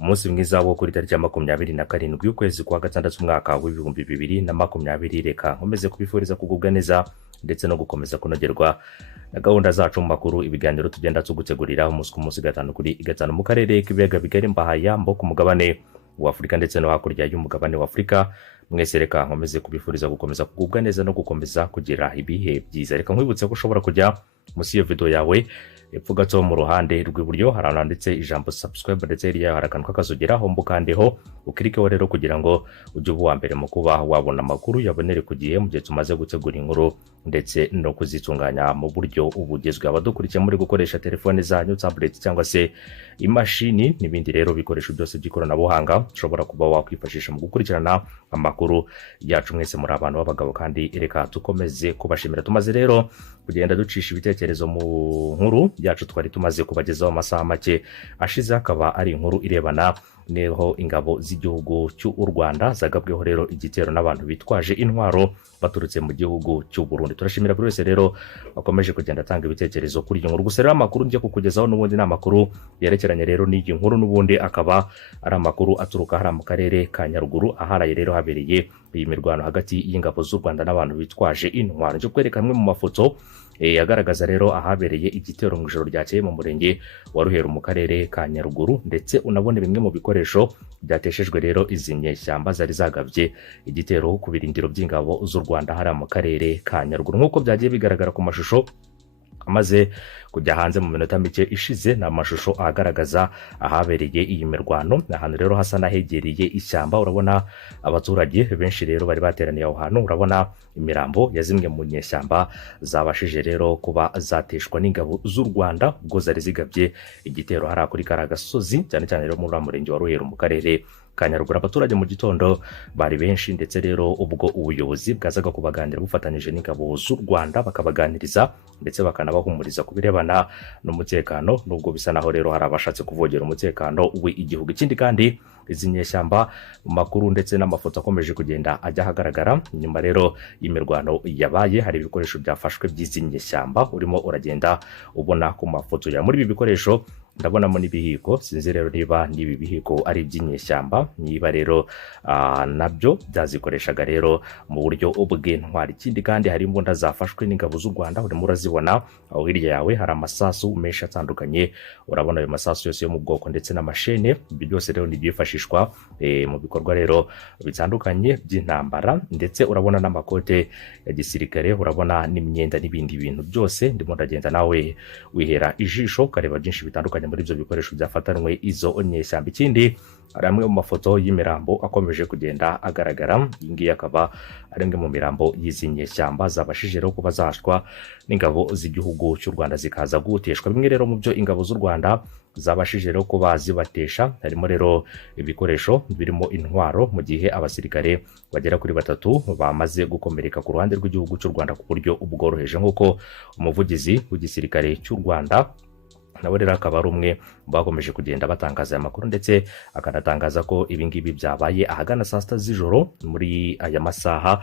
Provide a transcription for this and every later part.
umunsi mwiza wo kuri tariki ya 27 y'ukwezi kwa gatandatu umwaka w'ibihumbi 2020. Reka nkomeze kubifuriza kugubwa neza ndetse no gukomeza kunogerwa na gahunda zacu mu makuru ibiganiro tugenda tugutegurira umunsi ku munsi gatanu kuri gatanu mu karere k'ibiyaga bigari mbahaya mbo ku mugabane wa Afrika ndetse no hakurya y'umugabane wa Afrika. Mwese reka nkomeze kubifuriza gukomeza kugubwa neza no gukomeza kugira ibihe byiza. Reka nkwibutse ko ushobora kujya musi iyo video yawe epfo gato mu ruhande rw'iburyo haranditse ijambo subscribe ndetse iriya harakanwa kazogeraho mbukandeho ukirikeho rero kugira ngo ujye uwa mbere mu kuba wabona amakuru yabonere kugiye mu gihe tumaze gutegura inkuru ndetse no kuzitunganya mu buryo ubugezwe. Abadukurikiye muri gukoresha telefone zanyu, tablet cyangwa se imashini n'ibindi rero bikoresho byose by'ikoranabuhanga ushobora kuba wakwifashisha mu gukurikirana amakuru yacu. Mwese muri abantu b'abagabo kandi reka tukomeze kubashimira. Tumaze rero kugenda ducisha ibitekerezo mu nkuru yacu twari tumaze kubagezaho amasaha make ashize, akaba ari inkuru irebana neho ingabo z'igihugu cy'u Rwanda zagabweho rero igitero n'abantu bitwaje intwaro baturutse mu gihugu cy'u Burundi. Turashimira buri wese rero bakomeje kugenda atanga ibitekerezo kuri iyi nkuru. Gusa rero amakuru ngiye kukugezaho n'ubundi n'amakuru yerekeranye rero n'iyi nkuru, n'ubundi akaba ari amakuru aturuka hara mu karere ka Nyaruguru aharaye rero habereye iyi mirwano hagati y'ingabo z'u Rwanda n'abantu bitwaje intwaro. Cyo kwereka amwe mu mafoto yagaragaza rero ahabereye igitero mu ijoro ryakeye mu murenge wa Ruheru mu karere ka Nyaruguru, ndetse unabone bimwe mu bikoresho byateshejwe rero izi nyeshyamba zari zagabye igitero ku birindiro by'ingabo z'u Rwanda hari mu karere ka Nyaruguru. Nk'uko byagiye bigaragara ku mashusho amaze kujya hanze mu minota mike ishize, na mashusho agaragaza ahabereye iyi mirwano. Ahantu rero hasa nahegereye ishyamba, urabona abaturage benshi rero bari bateraniye aho hantu. Urabona imirambo ya zimwe mu nyeshyamba zabashije rero kuba zateshwa n'ingabo z'u Rwanda ubwo zari zigabye igitero hari kuri Karagasozi, cyane cyane rero muri murenge wa Ruheru mu karere ka Nyaruguru. Abaturage mu gitondo bari benshi, ndetse rero ubwo ubuyobozi bwazaga kubaganira bufatanyije n'ingabo z'u Rwanda bakabaganiriza ndetse bakanabahumuriza ku birebana n'umutekano, nubwo bisa naho rero hari abashatse kuvogera umutekano w'igihugu. Ikindi kandi izi nyeshyamba mu makuru ndetse n'amafoto akomeje kugenda ajya hagaragara nyuma rero imirwano yabaye, hari ibikoresho byafashwe by'izi nyeshyamba urimo uragenda ubona ku mafoto ya muri ibi bikoresho. Ndabonamo n'ibihiko, sinzi rero niba nibi bihiko ari iby'inyeshyamba, niba rero nabyo byazikoreshaga rero mu buryo bw'intwari. Ikindi kandi hari imbunda zafashwe n'ingabo z'u Rwanda, urimo urazibona aho hirya yawe hari amasasu menshi atandukanye. Urabona ayo masasu yose yo mu bwoko ndetse n'amashene, ibi byose rero ni byifashishwa mu bikorwa rero bitandukanye by'intambara, ndetse urabona n'amakote ya gisirikare, urabona n'imyenda n'ibindi bintu byose. Ndimo ndagenda nawe wihera ijisho ukareba byinshi bitandukanye muri ibyo bikoresho byafatanwe izo nyeshyamba. Ikindi hari amwe mu mafoto y'imirambo akomeje kugenda agaragara. Iyi ngiyi akaba ari imwe mu mirambo y'izi nyeshyamba zabashije rero kuba zashwa n'ingabo z'igihugu cy'u Rwanda zikaza guteshwa. Bimwe rero mu byo ingabo z'u Rwanda zabashije rero kuba zibatesha harimo rero ibikoresho birimo intwaro, mu gihe abasirikare bagera kuri 3 bamaze gukomereka ku ruhande rw'igihugu cy'u Rwanda ku buryo ubworoheje, nk'uko umuvugizi w'igisirikare cy'u Rwanda nawe rero akaba ari umwe bakomeje kugenda batangaza aya makuru, ndetse akanatangaza ko ibingibi byabaye ahagana saa 6 z'ijoro muri aya masaha.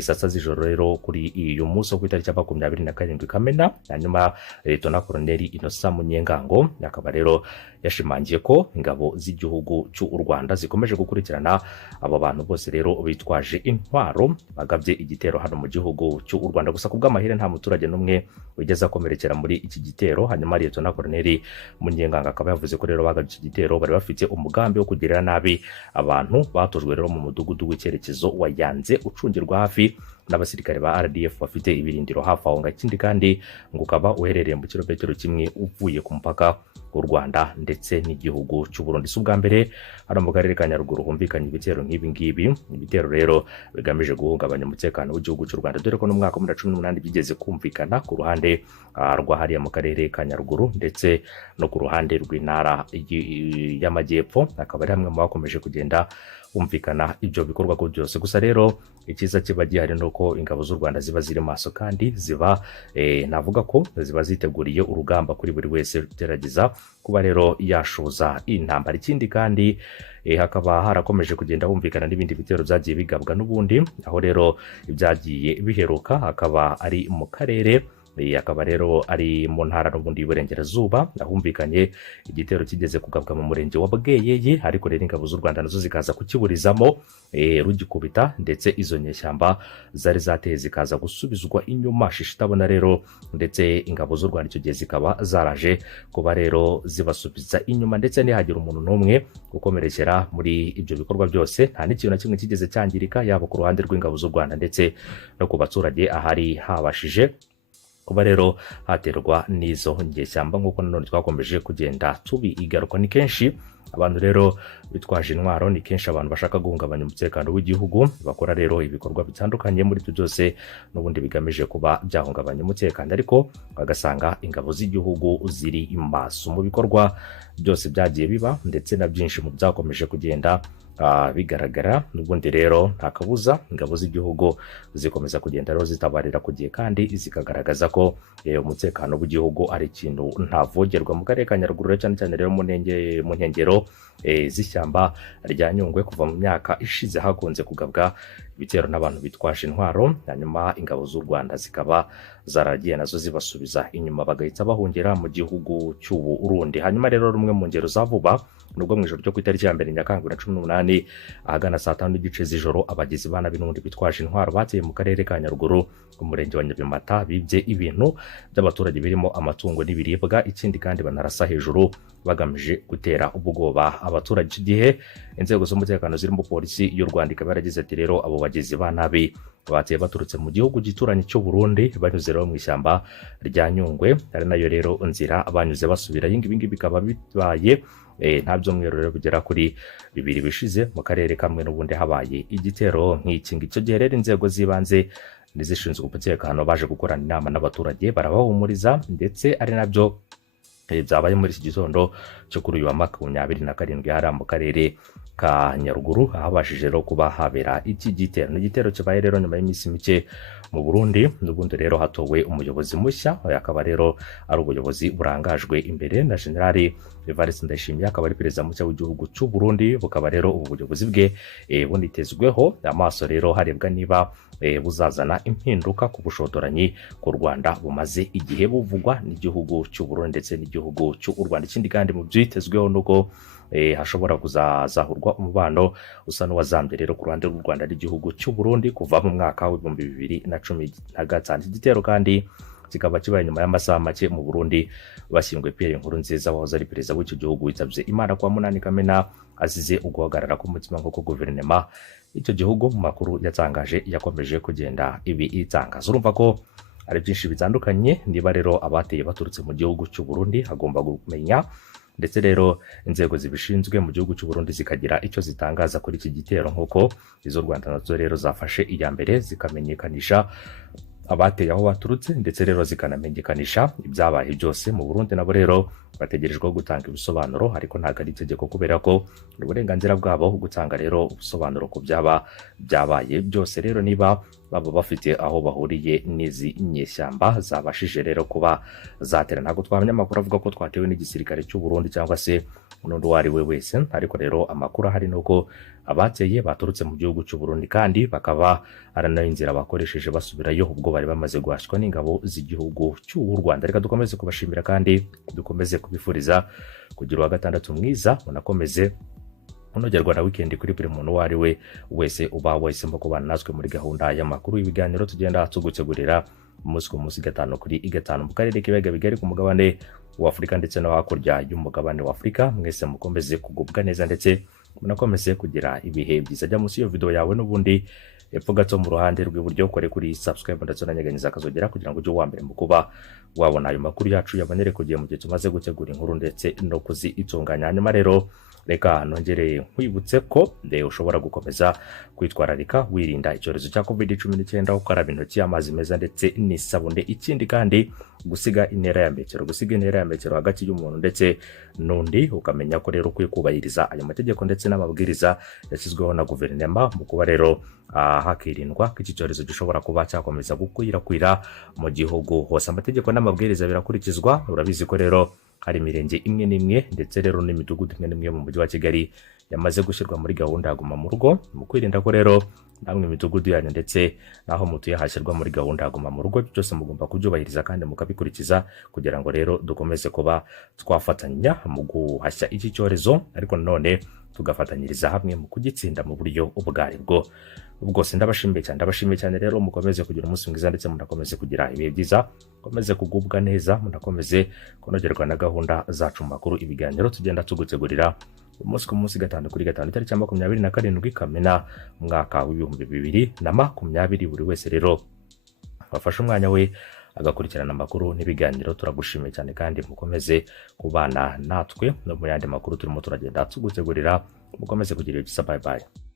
Saa 6 z'ijoro rero kuri uyu munsi wo ku itariki ya 27 Kamena. Hanyuma Leta Koloneli Innocent Munyengango akaba rero yashimangiye ko ingabo z'igihugu cy'u Rwanda zikomeje gukurikirana aba bantu bose rero bitwaje intwaro bagabye igitero hano mu gihugu cy'u Rwanda. Gusa kubw'amahire nta muturage n'umwe wigeze akomerekera muri iki gitero. Hanyuma Leta Koloneli Munyengango akaba yavuze ko rero bagabye iki gitero bari bafite umugambi wo kugirira nabi abantu batojwe rero mu mudugudu w'icyerekezo wa Yanze ucungirwa hafi n'abasirikare ba RDF bafite ibirindiro hafi aho. Ikindi kandi ngo ukaba uherereye mu kilometero kimwe uvuye ku mupaka w'u Rwanda ndetse n'igihugu cy'u Burundi. Si ubwa mbere hano mu karere ka Nyaruguru humvikanye ibitero nk'ibi ngibi. Ibitero rero bigamije guhungabanya umutekano w'igihugu cy'u Rwanda, dore ko no mwaka wa 2018 bigeze kumvikana ku ruhande rwa hariya mu karere ka Nyaruguru ndetse no ku ruhande rw'intara y'amajyepfo. Akaba ari hamwe mu bakomeje kugenda humvikana ibyo bikorwa ko byose. Gusa rero ikiza kiba gihari nuko ingabo z'u Rwanda ziba ziri maso kandi ziba navuga ko ziba ziteguriye urugamba kuri buri wese ugerageza kuba rero yashoza intambara. Ikindi kandi hakaba harakomeje kugenda humvikana n'ibindi bitero byagiye bigabwa n'ubundi, aho rero ibyagiye biheruka hakaba ari mu karere akaba rero ari mu ntara n'ubundi y'Iburengerazuba ahumvikanye igitero kigeze kugabwa mu murenge wa Bweyeye, ariko rero ingabo z'u Rwanda nazo zikaza kukiburizamo rugikubita, ndetse izo nyeshyamba zari zateye zikaza gusubizwa inyuma shishitabona rero, ndetse ingabo z'u Rwanda icyo gihe zikaba zaraje kuba rero zibasubiza inyuma, ndetse ntihagira umuntu n'umwe ukomerekera muri ibyo bikorwa byose. Nta n'ikintu na kimwe kigeze cyangirika, yaba ku ruhande rw'ingabo z'u Rwanda ndetse no ku baturage ahari habashije kuba rero haterwa n'izo nyeshyamba, nk'uko nanone twakomeje kugenda tubigaruka. Ni kenshi abantu rero bitwaje intwaro, ni kenshi abantu bashaka guhungabanya umutekano w'igihugu, bakora rero ibikorwa bitandukanye muri byo byose n'ubundi bigamije kuba byahungabanya umutekano, ariko bagasanga ingabo z'igihugu ziri maso mu bikorwa byose byagiye biba, ndetse na byinshi mu byakomeje kugenda bigaragara. N'ubundi rero nta kabuza ingabo z'igihugu zikomeza kugenda rero zitabarira ku gihe, kandi zikagaragaza ko umutekano w'igihugu ari ikintu ntavogerwa. Mu karere ka Nyaruguru cyane cyane rero mu nkengero z'ishyamba rya Nyungwe, kuva mu myaka ishize hakunze kugabwa ibitero n'abantu bitwaje intwaro, hanyuma ingabo z'u Rwanda zikaba zaragiye nazo zibasubiza inyuma, bagahita bahungira mu gihugu cy'u Burundi. Hanyuma rero rumwe mu ngero za vuba, nubwo mu ijoro ryo ku itariki ya 1 Nyakanga 2018 ahagana saa 5 n'igice z'ijoro, abagizi ba nabi n'ubundi bitwaje intwaro bateye mu karere ka Nyaruguru umurenge wa Nyabimata, bibye ibintu by'abaturage birimo amatungo n'ibiribwa, ikindi kandi banarasa hejuru bagamije gutera ubwoba abaturage. Iki gihe inzego z'umutekano zirimo polisi y'u Rwanda ikaba yaragize ati rero abo bagizi ba nabi bateye baturutse mu gihugu gituranye cy'u Burundi, banyuze rero mu ishyamba rya Nyungwe, ari nayo rero nzira banyuze basubira. Ibi bikaba bibaye nta byumweru rero bigera kuri 2 bishize mu karere kamwe n'ubundi habaye igitero nk'iki. Icyo gihe rero inzego z'ibanze n'izishinzwe umutekano baje gukorana inama n'abaturage, barabahumuriza, ndetse ari nabyo byabaye muri iki gitondo cyo kuri uyu wa 27 hari mu karere ka Nyaruguru, ahabashije rero kuba habera iki gitero. Ni igitero kibaye rero nyuma y'iminsi mike mu Burundi. N'ubundi rero hatowe umuyobozi mushya, akaba rero ari ubuyobozi burangajwe imbere na Generali Evariste Ndayishimiye, akaba ari perezida mushya w'igihugu cy'u Burundi. Bukaba rero ubu buyobozi bwe bunitezweho amaso rero harebwa niba buzazana impinduka ku bushotoranyi ku Rwanda bumaze igihe buvugwa n'igihugu cy'u Burundi ndetse n'igihugu cy'u Rwanda. Ikindi kandi mu byitezweho nuko hashobora kuzazahurwa umubano usa n'uwazambye rero ku ruhande rw'u Rwanda n'igihugu cy'u Burundi kuva mu mwaka wa 2015. Igitero kandi kikaba kibaye nyuma y'amasaha make mu Burundi bashyinguye Pierre Nkurunziza wahoze ari perezida w'icyo gihugu yitabye Imana kwa 8 Kamena azize uguhagarara k'umutima, nk'uko guverinoma icyo gihugu mu makuru yatangaje yakomeje kugenda ibi itangaza. Urumva ko ari byinshi bitandukanye. Niba rero abateye baturutse mu gihugu cy'u Burundi, hagomba kumenya, ndetse rero inzego zibishinzwe mu gihugu cy'u Burundi zikagira icyo zitangaza kuri iki gitero, nk'uko izo Rwanda nazo rero zafashe iya mbere zikamenyekanisha abateye aho baturutse, ndetse rero zikanamenyekanisha ibyabaye byose. Mu Burundi nabo rero bategerejwe gutanga ibisobanuro, ariko ntabwo ari itegeko, kubera ko uburenganzira bwabo gutanga rero ubusobanuro ku byaba byabaye byose. Rero niba baba bafite aho bahuriye n'izi nyeshyamba zabashije rero kuba zatera, ntabwo twamenya amakuru avuga ko twatewe n'igisirikare cy'u Burundi cyangwa se n'undi uwo ari we wese, ariko rero amakuru ahari nuko abateye baturutse mu gihugu cy'u Burundi, kandi bakaba ari nayo inzira bakoresheje basubirayo ubwo bari bamaze guhashywa n'ingabo z'igihugu cy'u Rwanda. Reka dukomeze kubashimira kandi dukomeze kubifuriza kugira uwa gatandatu mwiza, munakomeze unogerwa na weekend kuri buri muntu uwo ari we wese uba wahisemo kubana natwe muri gahunda y'amakuru y'ibiganiro tugenda tugutegurira umunsi ku munsi, 5 kuri 5 mu karere k'ibiyaga bigari ku mugabane wa Afurika ndetse no hakurya y'umugabane wa Afurika. Mwese mukomeze kugubwa neza, ndetse munakomeze kugira ibihe byiza. Jya munsi iyo video yawe n'ubundi epfo gato mu ruhande rw'iburyo kore kuri subscribe ndetse unanyeganyeza akazogera kugira ngo ujye uwa mbere mu kuba wabona ayo makuru yacu yabonere ku gihe mu gihe tumaze gutegura inkuru ndetse no kuzitunganya. Hanyuma rero reka nongereye nkwibutse ko ushobora gukomeza kwitwararika wirinda icyorezo cya COVID-19, ukaraba intoki amazi meza ndetse n'isabune. Ikindi kandi gusiga intera ya metero hagati y'umuntu ndetse n'undi, ukamenya ko rero ukwiye kubahiriza ayo mategeko ndetse n'amabwiriza yashyizweho na guverinoma mu kuba rero hakirindwa ko iki cyorezo gishobora kuba cyakomeza gukwirakwira mu gihugu hose. Amategeko n'amabwiriza birakurikizwa. Urabizi ko rero hari imirenge imwe n'imwe ndetse rero n'imidugudu imwe n'imwe mu mujyi wa Kigali yamaze gushyirwa muri gahunda ya guma mu rugo, mu kwirinda ko rero namwe imidugudu yanyu ndetse naho mutuye hashyirwa muri gahunda ya guma mu rugo. Byose mugomba kubyubahiriza kandi mukabikurikiza kugira ngo rero dukomeze kuba twafatanya mu guhashya iki cyorezo, ariko nanone tugafatanyiriza hamwe mu kugitsinda mu buryo ubwo aribwo bwose. Ndabashimiye cyane rero, mukomeze kugira umunsi mwiza ndetse munakomeze kugira ibihe byiza, mukomeze kugubwa neza, munakomeze kunogerwa na gahunda zacu mu makuru, ibiganiro tugenda tugutegurira umunsi ku munsi, 5 kuri 5, tariki 27 Kamena umwaka w'ibihumbi 2020. Buri wese rero wafashe umwanya we agakurikirana amakuru n'ibiganiro, turagushimiye cyane kandi mukomeze kubana natwe no mu yandi makuru turimo turagenda tugutegurira. Mukomeze kugira ibyiza, bye bye.